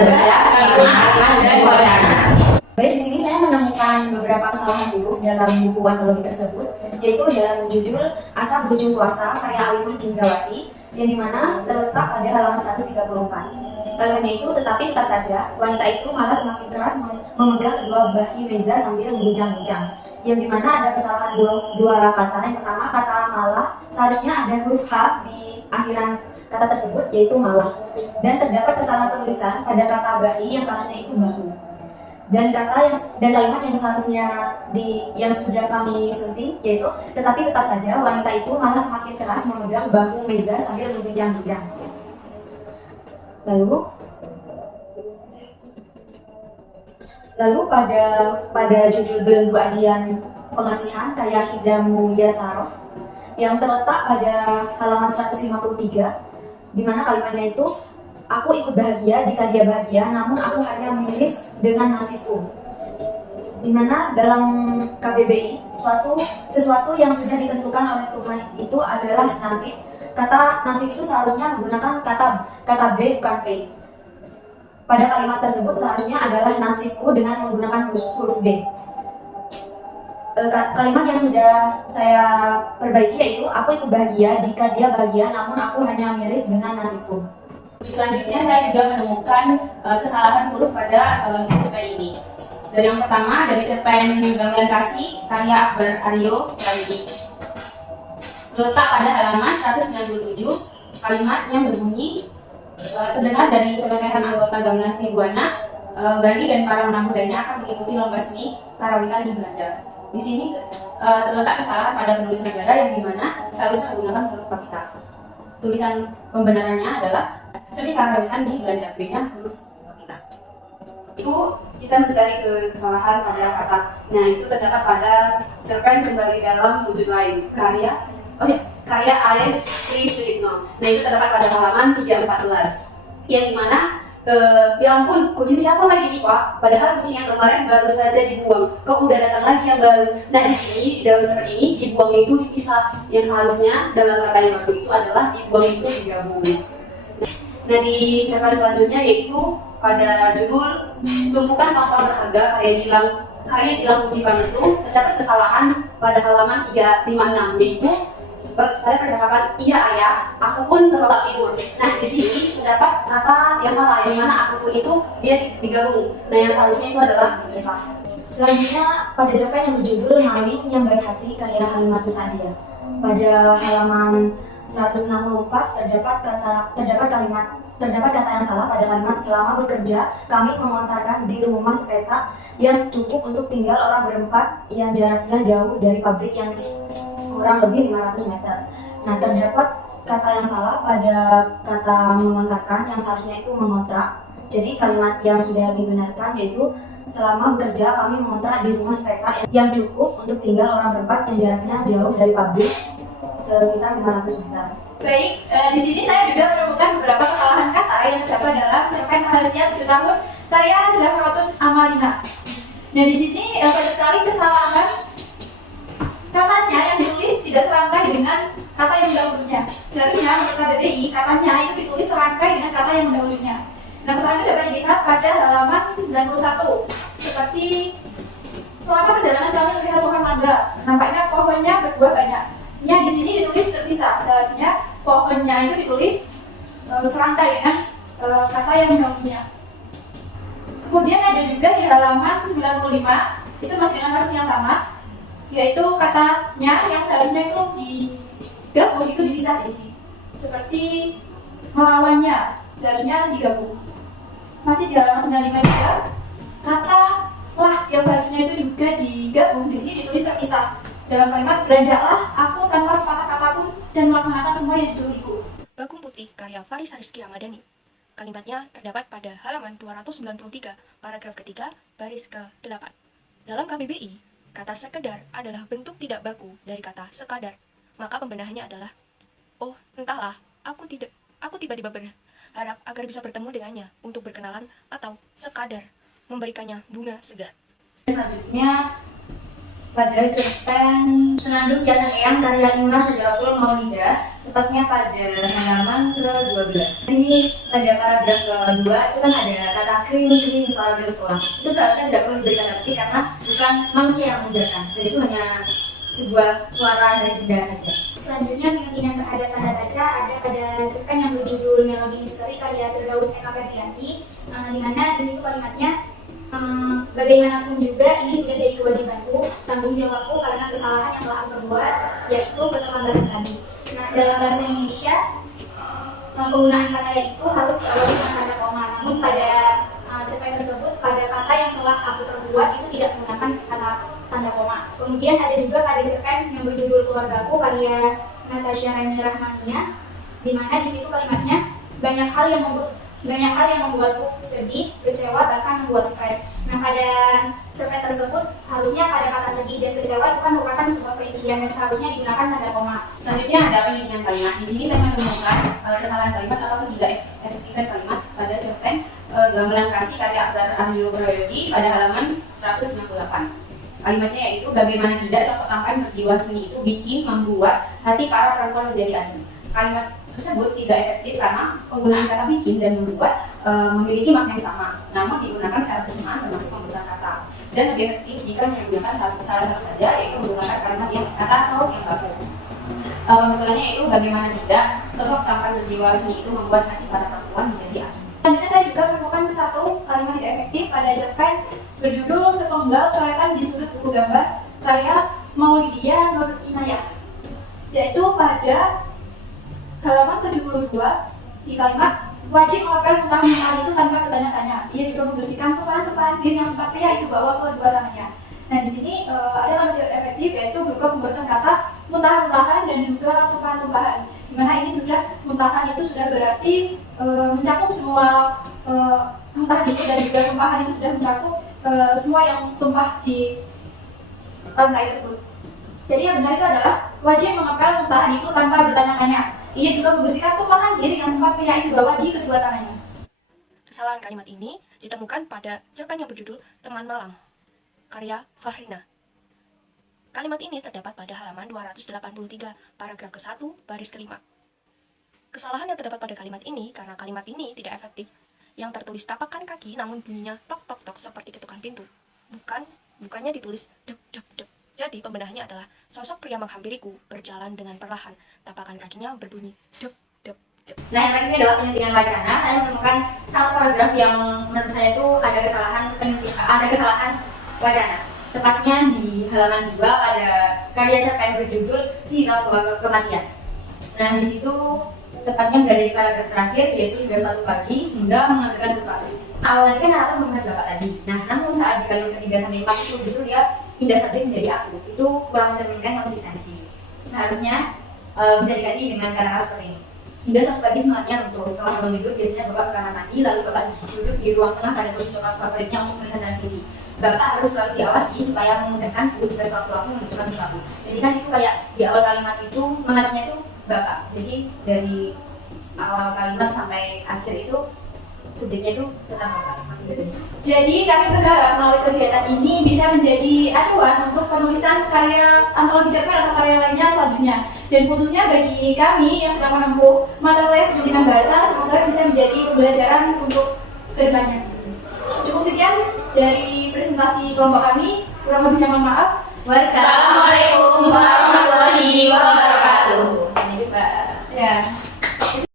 membaca kalimat dan wacana. Baik, di sini saya menemukan beberapa kesalahan huruf dalam buku antologi tersebut, yaitu dalam judul Asa Berujung Kuasa karya Alimah Jindrawati, yang dimana terletak pada halaman 134. Kalimatnya itu, tetapi tetap saja wanita itu malah semakin keras memegang kedua bahi meja sambil mengguncang-guncang. Yang dimana ada kesalahan dua kata. Yang pertama, kata malah seharusnya ada huruf H di akhiran kata tersebut, yaitu malah. Dan terdapat kesalahan penulisan pada kata bahi yang seharusnya itu bahu. Dan kalimat yang seharusnya yang sudah kami sunting, yaitu tetapi tetap saja wanita itu malah semakin keras memegang bahu meja sambil mengguncang-guncang. Lalu pada judul belenggu ajian pengasihan karya Hidam Mulyasaro yang terletak pada halaman 153, di mana kalimatnya itu, aku ikut bahagia jika dia bahagia, namun aku hanya mengiris dengan nasibku. Di mana dalam KBBI sesuatu yang sudah ditentukan oleh Tuhan itu adalah nasib. Kata nasib itu seharusnya menggunakan kata B bukan P. Pada kalimat tersebut seharusnya adalah nasibku dengan menggunakan huruf B. Kalimat yang sudah saya perbaiki yaitu, aku ikut bahagia jika dia bahagia, namun aku hanya miris dengan nasibku. Selanjutnya saya juga menemukan kesalahan huruf pada antologi cerpen ini. Dari yang pertama, dari cerpen Gamelan Kasih karya Akbar Aryo Pramidi. Terletak pada halaman 197, kalimat yang berbunyi, terdengar dari celotehan anggota gamelan Tribuana, Gandhi dan para menang mudanya akan mengikuti lomba seni karawitan di Belanda. Di sini terletak kesalahan pada penulis negara yang dimana seharusnya menggunakan huruf kapital. Tulisan pembenarannya adalah seni karawitan di Belanda, B-nya huruf kapital. Itu kita mencari kesalahan pada kata. Nah, itu terdapat pada cerpen Kembali Dalam Wujud Lain karya A.S. Sri Suyitno. Nah, itu terdapat pada halaman 314, yang dimana ya ampun, kucing siapa lagi nih Pak? Padahal kucing yang kemarin baru saja dibuang, kok udah datang lagi yang baru. Nah, di sini, di dalam cerpen ini, dibuang itu dipisah, yang seharusnya dalam kata yang baru itu adalah dibuang itu digabung. Nah, di cerpen selanjutnya yaitu pada judul Tumpukan Sampah Berharga karya Gilang Puji Pangestu, terdapat kesalahan pada halaman 356, yaitu pada percakapan iya ayah, aku pun terlelap tidur. Nah, di sini terdapat kata yang salah, yang mana aku pun itu dia digabung. Nah, yang seharusnya itu adalah dipisah. Selanjutnya pada cerpen yang berjudul Maling yang Baik Hati karya Halimatus Sadia. Pada halaman 164 terdapat kata yang salah pada kalimat, selama bekerja kami mengontarkan di rumah sepetak yang cukup untuk tinggal orang berempat yang jaraknya jauh dari pabrik yang kurang lebih 500 meter. Nah, terdapat kata yang salah pada kata mengontarkan yang seharusnya itu mengontrak. Jadi kalimat yang sudah dibenarkan yaitu, selama bekerja kami mengontrak di rumah sepetak yang cukup untuk tinggal orang berempat yang jaraknya jauh dari pabrik sekitar 500 meter. Baik, di sini saya juga menemukan beberapa kesalahan kata yang terdapat dalam cerpen Rahasia 7 Tahun karya Zahratun Amalina. Nah, di sini banyak sekali kesalahan katanya yang ditulis tidak serangkai dengan kata yang mendahulunya. Seharusnya menurut KBBI katanya itu ditulis serangkai dengan kata yang mendahulunya. Nah, kesalahan itu dapat dilihat pada halaman 91, seperti selama perjalanan kami melihat pohon mangga, nampaknya pohonnya berbuah banyak. Nya di sini ditulis terpisah, seharusnya pohonnya itu ditulis serangkai dengan kata yang mendahulunya. Kemudian ada juga di halaman 95, itu masih dengan kasus yang sama, yaitu katanya yang seharusnya itu digabung itu dipisah di sini. Seperti melawannya, seharusnya digabung. Masih di halaman 95 juga, kata lah yang seharusnya itu juga digabung di sini ditulis terpisah. Dalam kalimat, beranjaklah aku tanpa sepatah kata pun dan melaksanakan semua yang disuruhiku. Bagum Putih karya Faris Rizky Ramadhani. Kalimatnya terdapat pada halaman 293, paragraf ketiga, baris ke-8. Dalam KBBI, kata sekedar adalah bentuk tidak baku dari kata sekadar. Maka pembenahannya adalah, oh entahlah, aku tiba-tiba berharap agar bisa bertemu dengannya untuk berkenalan atau sekadar memberikannya bunga segar. Selanjutnya pada cerpen Senandung Kiasan Eyang karya Imam Sajaratul Maulida, tepatnya pada halaman ke-12. Ini pada paragraf kedua itu kan ada kata kering selama di sekolah. Itu seharusnya tidak perlu diberikan arti karena bukan manusia yang mengajarkan. Dan itu hanya sebuah suara dari benda saja. Selanjutnya, keyakinan terhadap tanda baca ada pada cerpen yang berjudul Melodi Misteri karya Firdaus Eka Febrianti, di mana di situ kalimatnya bagaimanapun juga ini sudah jadi kewajibanku, tanggung jawabku karena kesalahan yang telah aku perbuat, yaitu keterlambatan tadi. Nah, dalam bahasa Indonesia penggunaan kata itu harus diawali dengan tanda koma, namun pada cerpen tersebut pada kata yang telah aku perbuat itu tidak menggunakan kata tanda koma. Kemudian ada juga pada cerpen yang berjudul Keluargaku karya Natasha Rani Rahmania, di mana di situ kalimatnya banyak hal yang membuatku sedih, kecewa, bahkan membuat stres. Nah, pada cerpen tersebut harusnya pada kata sedih dan kecewa itu kan merupakan sebuah perincian dan seharusnya digunakan tanda koma. Selanjutnya ada penyidikan kalimat. Di sini saya menemukan kesalahan kalimat atau ketidakefektifan kalimat pada cerpen Gamelan Kasih karya Akbar Aryo Broyodi pada halaman 198. Kalimatnya yaitu bagaimana tidak sosok tampan berjiwa seni itu bikin membuat hati para perempuan menjadi adem. Kalimat tersebut tidak efektif karena penggunaan kata bikin dan membuat memiliki makna yang sama, namun digunakan secara bersamaan termasuk pembukaan kata. Dan lebih efektif jika menggunakan salah satu saja, yaitu menggunakan kalimat yang kata atau yang baku. Pembetulannya itu bagaimana tidak sosok tampan berjiwa seni itu membuat hati para perempuan menjadi adem. Selanjutnya saya juga menemukan satu kalimat tidak efektif pada cerpen berjudul Sepenggal Coretan di Sudut Buku Gambar karya Maulidia Nur Inayah, yaitu pada halaman 72 di kalimat wajib mengapel muntah itu tanpa bertanya-tanya. Ia juga membersihkan tumpahan-tumpahan bir yang sempat pria itu bawa ke dua tangannya. Nah, di sini ada kalimat tidak efektif yaitu berupa pembuatan kata muntahan-muntahan dan juga tumpahan-tumpahan. Dimana ini sudah muntahan itu sudah berarti mencakup semua muntahan itu dan juga tumpahan itu sudah mencakup semua yang tumpah di lantai tersebut. Jadi yang benar itu adalah wajib mengepel muntahan itu tanpa bertanya-tanya. Ia juga membersihkan tumpahan bir yang sempat pria itu bawa di kedua tangannya. Kesalahan kalimat ini ditemukan pada cerpen yang berjudul Teman Malam, karya Fahrina. Kalimat ini terdapat pada halaman 283, paragraf ke-1, baris ke-5. Kesalahan yang terdapat pada kalimat ini karena kalimat ini tidak efektif. Yang tertulis tapakan kaki namun bunyinya tok tok tok seperti ketukan pintu. Bukannya ditulis dep dep dep. Jadi pembenahannya adalah sosok pria menghampiriku berjalan dengan perlahan, tapakan kakinya berbunyi dep dep dep. Nah, yang terakhir adalah penyuntikan wacana. Saya menemukan satu paragraf yang menurut saya itu ada kesalahan wacana. Tepatnya di halaman 2 pada karya cerpen berjudul Sinyal Kematian. Nah, di situ tepatnya berada di paragraf terakhir, yaitu sudah suatu pagi hingga mengambilkan sesuatu. Awalnya kan narator membahas bapak tadi. Nah, namun saat di kalimat 3 sampai 4 itu justru dia pindah subjek menjadi aku. Itu kurang mencerminkan konsistensi. Seharusnya bisa diganti dengan kata-kata seperti ini. Hingga suatu pagi semangatnya runtuh. Setelah bangun tidur, biasanya bapak ke kamar mandi, lalu bapak duduk di ruang tengah pada kursi coklat favoritnya untuk melihat televisi. Bapak harus selalu diawasi supaya memudahkanku jika sewaktu-waktu membutuhkan sesuatu. Jadi kan itu kayak di awal kalimat itu mengacunya itu bapak. Jadi dari awal kalimat sampai akhir itu subjeknya itu tetap bapak seperti itu. Jadi kami berharap melalui kegiatan ini bisa menjadi acuan untuk penulisan karya antologi cerpen atau karya lainnya selanjutnya. Dan khususnya bagi kami yang sedang menempuh mata kuliah pendidikan bahasa, semoga bisa menjadi pembelajaran untuk kedepannya. Cukup sekian dari presentasi kelompok kami. Kurang lebihnya mohon maaf. Wassalamualaikum warahmatullahi wabarakatuh.